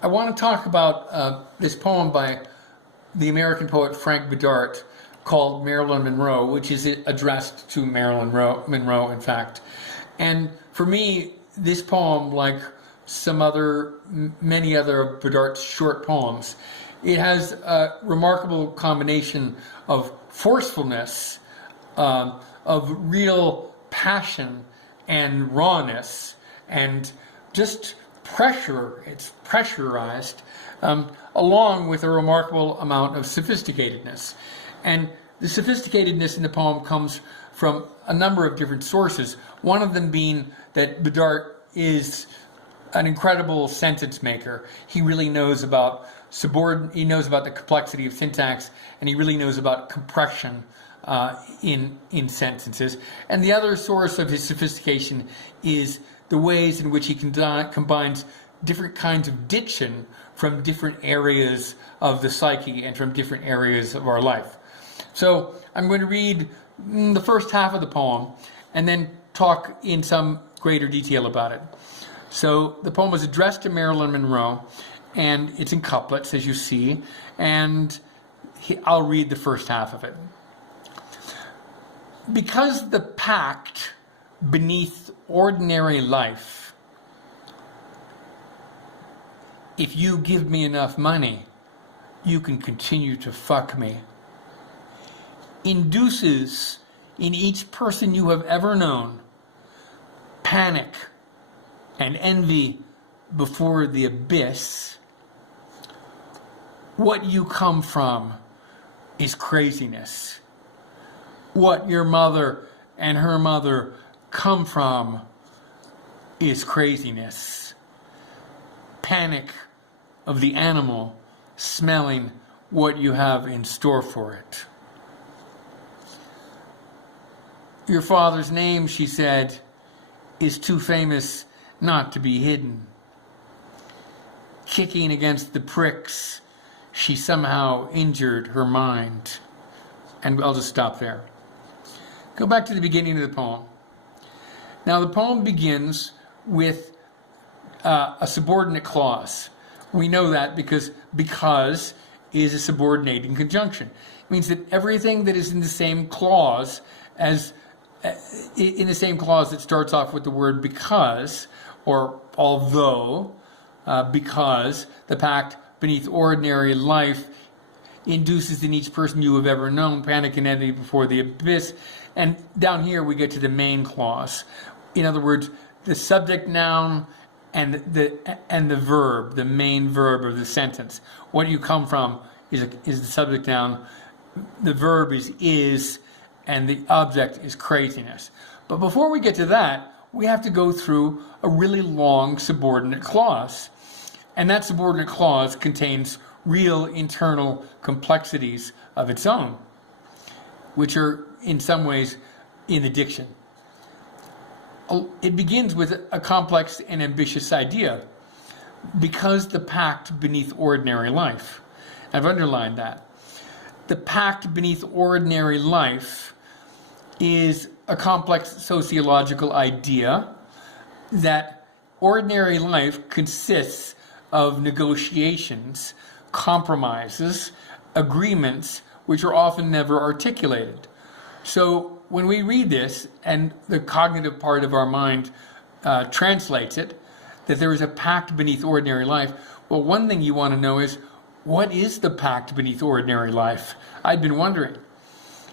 I want to talk about this poem by the American poet Frank Bidart called Marilyn Monroe, which is addressed to Marilyn Monroe, in fact. And for me, this poem, like many other of Bidart's short poems, it has a remarkable combination of forcefulness, of real passion and rawness, and just pressure. It's pressurized, along with a remarkable amount of sophisticatedness. And the sophisticatedness in the poem comes from a number of different sources, one of them being that Bidart is an incredible sentence maker. He really knows about he knows about the complexity of syntax, and he really knows about compression in sentences. And the other source of his sophistication is the ways in which he combines different kinds of diction from different areas of the psyche and from different areas of our life. So I'm going to read the first half of the poem and then talk in some greater detail about it. So the poem was addressed to Marilyn Monroe, and it's in couplets, as you see, and I'll read the first half of it. Because the pact beneath ordinary life, if you give me enough money, you can continue to fuck me, induces in each person you have ever known panic and envy before the abyss. What you come from is craziness. What your mother and her mother come from is craziness. Panic of the animal smelling what you have in store for it. Your father's name, she said, is too famous not to be hidden. Kicking against the pricks, she somehow injured her mind. And I'll just stop there. Go back to the beginning of the poem. Now the poem begins with a subordinate clause. We know that because is a subordinating conjunction. It means that everything that is in the same clause that starts off with the word because, or although, because the pact beneath ordinary life induces in each person you have ever known panic and envy before the abyss. And down here we get to the main clause. In other words, the subject noun and the verb, the main verb of the sentence. What you come from is the subject noun. The verb is, and the object is craziness. But before we get to that, we have to go through a really long subordinate clause. And that subordinate clause contains real internal complexities of its own, which are in some ways in the diction. It begins with a complex and ambitious idea, because the pact beneath ordinary life. I've underlined that. The pact beneath ordinary life is a complex sociological idea that ordinary life consists of negotiations, compromises, agreements, which are often never articulated. So when we read this, and the cognitive part of our mind translates it, that there is a pact beneath ordinary life, well, one thing you want to know is, what is the pact beneath ordinary life? I've been wondering.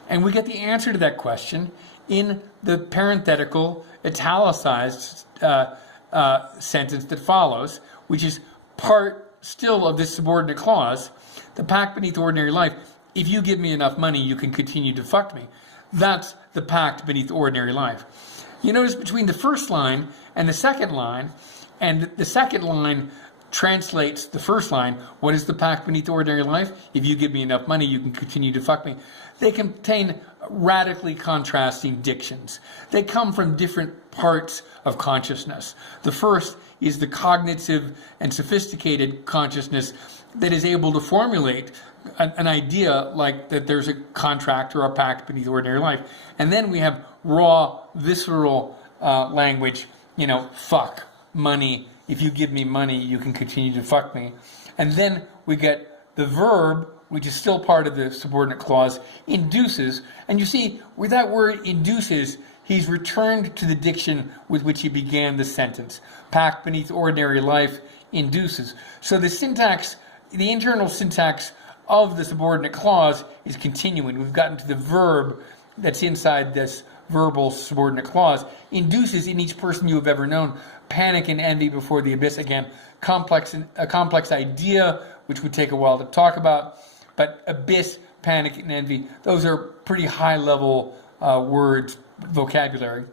And we get the answer to that question in the parenthetical, italicized sentence that follows, which is part still of this subordinate clause. The pact beneath ordinary life, if you give me enough money, you can continue to fuck me. That's the pact beneath ordinary life. You notice between the first line and the second line, and the second line translates the first line, what is the pact beneath ordinary life? If you give me enough money, you can continue to fuck me. They contain radically contrasting dictions. They come from different parts of consciousness. The first is the cognitive and sophisticated consciousness that is able to formulate an idea like that there's a contract or a pact beneath ordinary life. And then we have raw, visceral language, fuck, money, if you give me money, you can continue to fuck me. And then we get the verb, which is still part of the subordinate clause, induces. And you see, with that word induces, he's returned to the diction with which he began the sentence. Packed beneath ordinary life induces. So the syntax, the internal syntax of the subordinate clause is continuing. We've gotten to the verb that's inside this verbal subordinate clause. Induces in each person you have ever known. Panic and envy before the abyss. Again, a complex idea, which would take a while to talk about. But abyss, panic, and envy, those are pretty high-level words, vocabulary.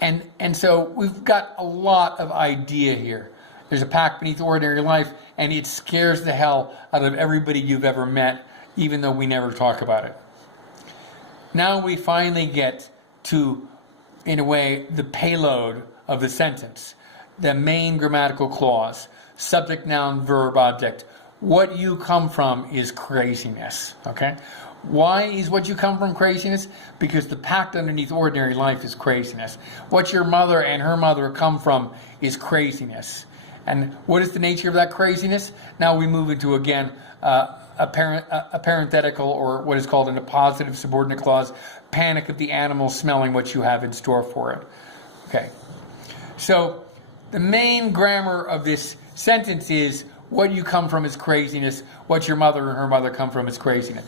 And so we've got a lot of idea here. There's a pact beneath ordinary life, and it scares the hell out of everybody you've ever met, even though we never talk about it. Now we finally get to, in a way, the payload of the sentence, the main grammatical clause, subject, noun, verb, object. What you come from is craziness, okay? Why is what you come from craziness? Because the pact underneath ordinary life is craziness. What your mother and her mother come from is craziness. And what is the nature of that craziness? Now we move into, again, a parenthetical, or what is called a positive subordinate clause, panic of the animal smelling what you have in store for it. Okay. So the main grammar of this sentence is what you come from is craziness, what your mother and her mother come from is craziness.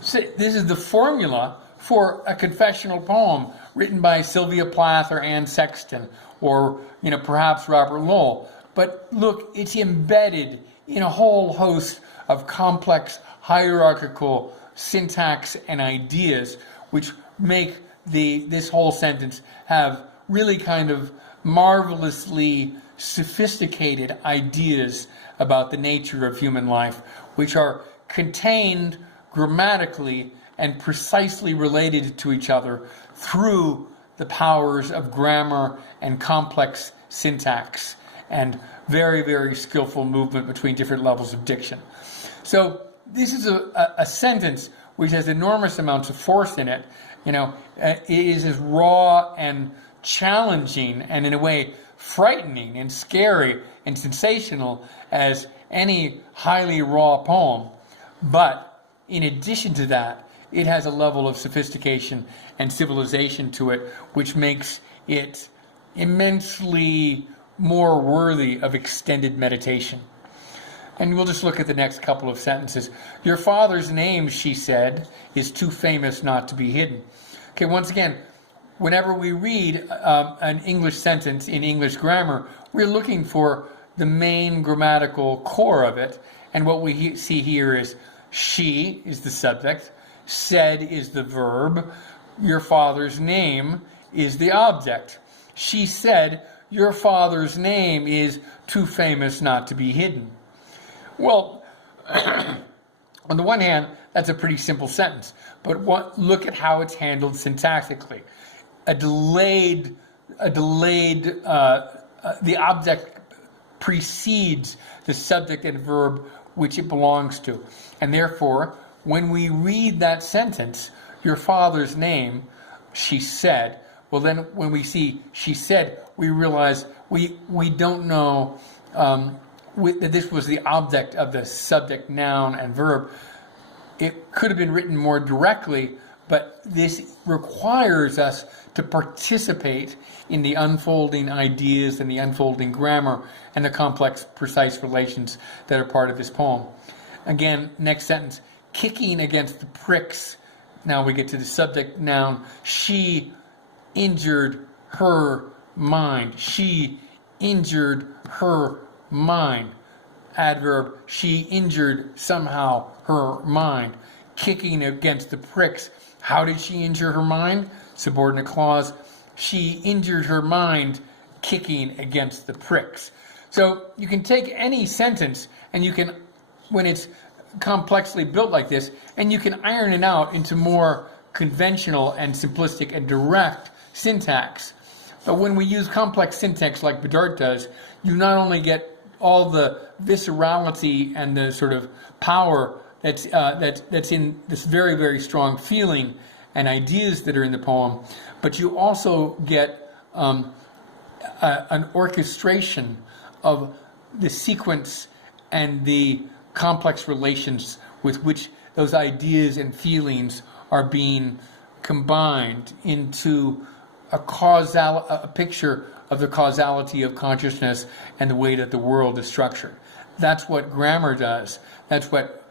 So this is the formula for a confessional poem written by Sylvia Plath or Anne Sexton or perhaps Robert Lowell. But look, it's embedded in a whole host of complex hierarchical syntax and ideas which make this whole sentence have really kind of marvelously sophisticated ideas about the nature of human life, which are contained grammatically and precisely related to each other through the powers of grammar and complex syntax and very, very skillful movement between different levels of diction. So this is a sentence which has enormous amounts of force in it. It is as raw and challenging and in a way frightening and scary and sensational as any highly raw poem. But in addition to that, it has a level of sophistication and civilization to it which makes it immensely more worthy of extended meditation. And we'll just look at the next couple of sentences. Your father's name, she said, is too famous not to be hidden. Okay, once again, whenever we read an English sentence in English grammar, we're looking for the main grammatical core of it. And what we see here is she is the subject, said is the verb, your father's name is the object. She said, your father's name is too famous not to be hidden. Well, on the one hand, that's a pretty simple sentence, but look at how it's handled syntactically. The object precedes the subject and verb which it belongs to. And therefore, when we read that sentence, your father's name, she said, well then when we see she said, we realize we don't know that this was the object of the subject, noun, and verb. It could have been written more directly, but this requires us to participate in the unfolding ideas and the unfolding grammar and the complex, precise relations that are part of this poem. Again, next sentence, kicking against the pricks. Now we get to the subject, noun. She injured her mind. She injured her mind. Adverb, she injured somehow her mind. Kicking against the pricks. How did she injure her mind? Subordinate clause, she injured her mind kicking against the pricks. So you can take any sentence and you can, when it's complexly built like this, and you can iron it out into more conventional and simplistic and direct syntax. But when we use complex syntax like Bidart does, you not only get all the viscerality and the sort of power that's in this very, very strong feeling and ideas that are in the poem, but you also get an orchestration of the sequence and the complex relations with which those ideas and feelings are being combined into a picture of the causality of consciousness and the way that the world is structured. That's what grammar does. That's what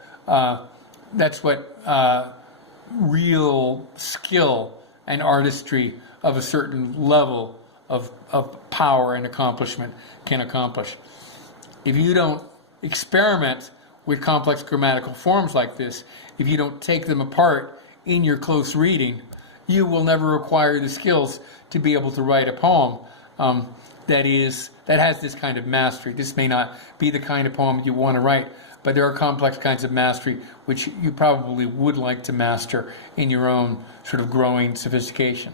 real skill and artistry of a certain level of power and accomplishment can accomplish. If you don't experiment with complex grammatical forms like this, if you don't take them apart in your close reading, you will never acquire the skills to be able to write a poem that has this kind of mastery. This may not be the kind of poem you want to write, but there are complex kinds of mastery which you probably would like to master in your own sort of growing sophistication.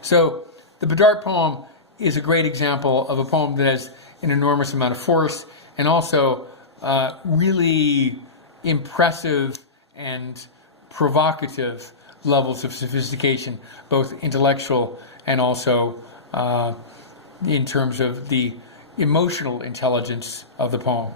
So the Bidart poem is a great example of a poem that has an enormous amount of force and also really impressive and provocative levels of sophistication, both intellectual and also in terms of the emotional intelligence of the poem.